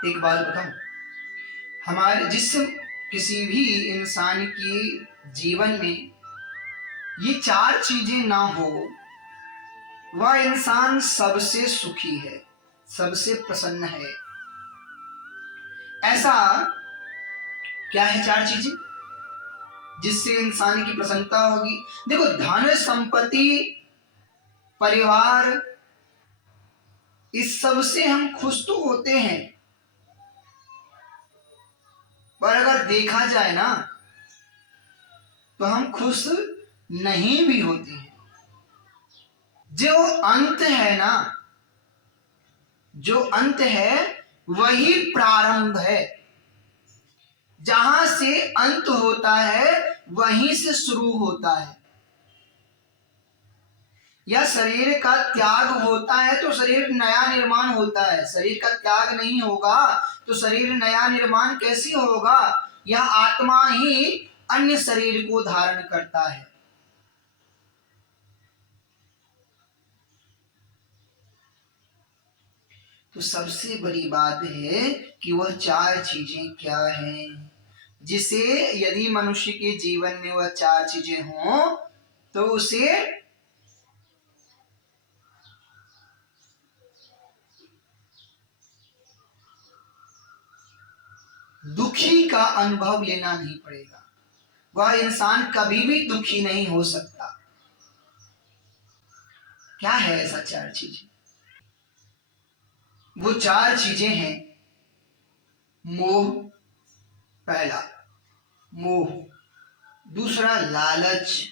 एक बात बताऊं, हमारे जिस किसी भी इंसान की जीवन में ये चार चीजें ना हो, वह इंसान सबसे सुखी है, सबसे प्रसन्न है। ऐसा क्या है चार चीजें जिससे इंसान की प्रसन्नता होगी? देखो, धन संपत्ति, परिवार, इस सब से हम खुश तो होते हैं, पर अगर देखा जाए ना तो हम खुश नहीं भी होते हैं। जो अंत है ना, जो अंत है वही प्रारंभ है। जहां से अंत होता है वहीं से शुरू होता है। या शरीर का त्याग होता है तो शरीर नया निर्माण होता है। शरीर का त्याग नहीं होगा तो शरीर नया निर्माण कैसे होगा? यह आत्मा ही अन्य शरीर को धारण करता है। तो सबसे बड़ी बात है कि वह चार चीजें क्या हैं, जिसे यदि मनुष्य के जीवन में वह चार चीजें हों तो उसे दुखी का अनुभव लेना नहीं पड़ेगा। वह इंसान कभी भी दुखी नहीं हो सकता। क्या है ऐसा चार चीजें? वो चार चीजें हैं, मोह, पहला मोह, दूसरा लालच,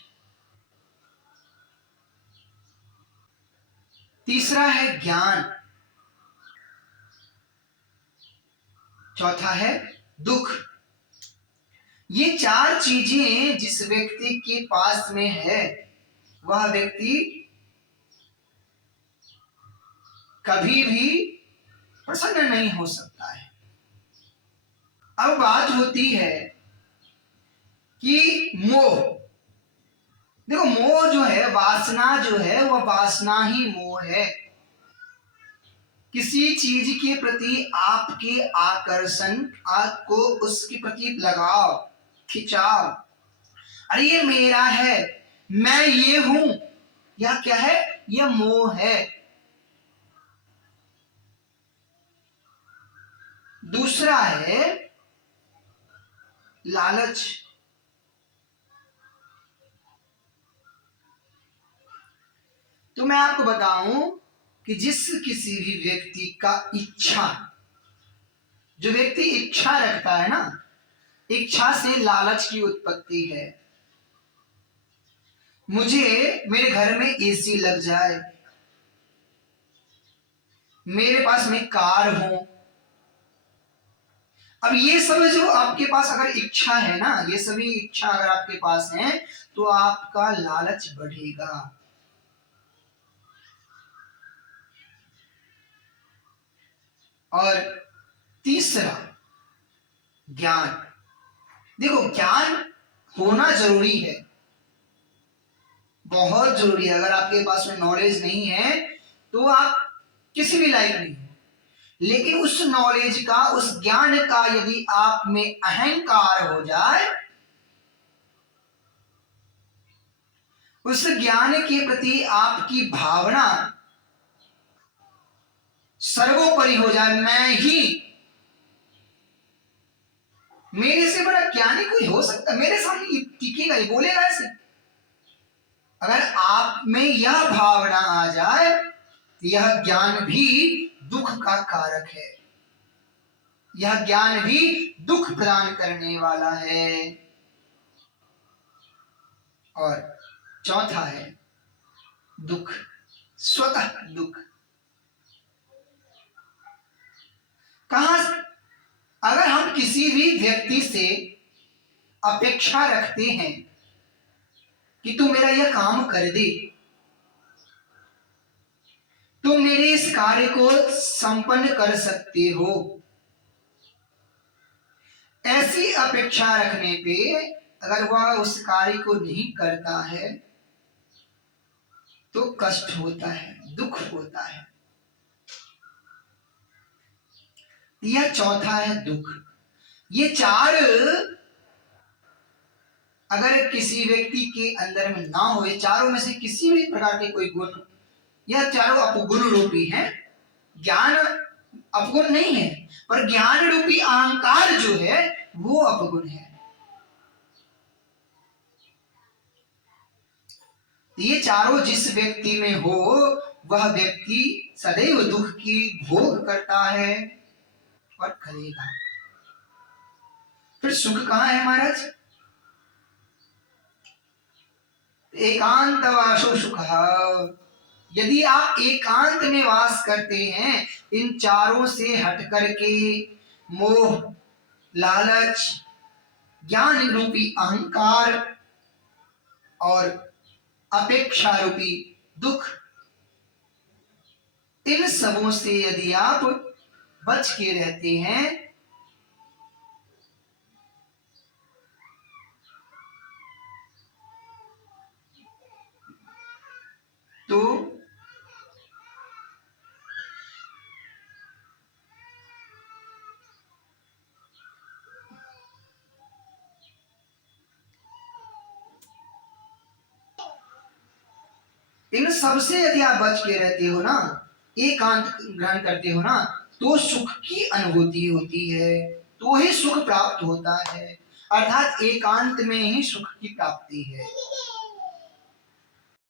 तीसरा है ज्ञान, चौथा है दुख। ये चार चीजें जिस व्यक्ति के पास में है वह व्यक्ति कभी भी प्रसन्न नहीं हो सकता है। अब बात होती है कि मोह, देखो मोह जो है, वासना जो है, वह वासना ही मोह है। किसी चीज के प्रति आपके आकर्षण, आपको उसके प्रति लगाव, खिंचाव, अरे ये मेरा है, मैं ये हूं, यह क्या है? यह मोह है। दूसरा है लालच। तो मैं आपको बताऊं कि जिस किसी भी व्यक्ति का इच्छा, जो व्यक्ति इच्छा रखता है ना, इच्छा से लालच की उत्पत्ति है। मुझे मेरे घर में एसी लग जाए, मेरे पास में कार हो। अब ये सब जो आपके पास अगर इच्छा है ना, ये सभी इच्छा अगर आपके पास है तो आपका लालच बढ़ेगा। और तीसरा ज्ञान। देखो, ज्ञान होना जरूरी है, बहुत जरूरी है। अगर आपके पास में नॉलेज नहीं है तो आप किसी भी लायक नहीं हो। लेकिन उस नॉलेज का, उस ज्ञान का यदि आप में अहंकार हो जाए, उस ज्ञान के प्रति आपकी भावना सर्वोपरि हो जाए, मैं ही, मेरे से बड़ा ज्ञानी कोई हो सकता, मेरे सामने ये टिकेगा, ये बोलेगा ऐसे। अगर आप में यह भावना आ जाए तो यह ज्ञान भी दुख का कारक है, यह ज्ञान भी दुख प्रदान करने वाला है। और चौथा है दुख, स्वतः दुख। कहां? अगर हम किसी भी व्यक्ति से अपेक्षा रखते हैं कि तू मेरा यह काम कर दे, तुम मेरे इस कार्य को संपन्न कर सकते हो, ऐसी अपेक्षा रखने पे अगर वह उस कार्य को नहीं करता है तो कष्ट होता है, दुख होता है। यह चौथा है दुख। ये चार अगर किसी व्यक्ति के अंदर में ना हो, ये चारों में से किसी भी प्रकार के कोई गुण, यह चारों अपगुण रूपी हैं। ज्ञान अपगुण नहीं है, पर ज्ञान रूपी अहंकार जो है वो अपगुण है। ये चारों जिस व्यक्ति में हो वह व्यक्ति सदैव दुख की भोग करता है और करेगा। फिर सुख कहाँ है महाराज? एकांत वासो सुख। यदि आप एकांत में वास करते हैं, इन चारों से हट करके मोह, लालच, ज्ञान रूपी अहंकार और अपेक्षा रूपी दुख, इन सबों से यदि आप बच के रहते हैं तो इन सबसे यदि आप बच के रहते हो ना, एकांत ग्रहण करते हो ना, तो सुख की अनुभूति होती है, तो ही सुख प्राप्त होता है। अर्थात एकांत में ही सुख की प्राप्ति है।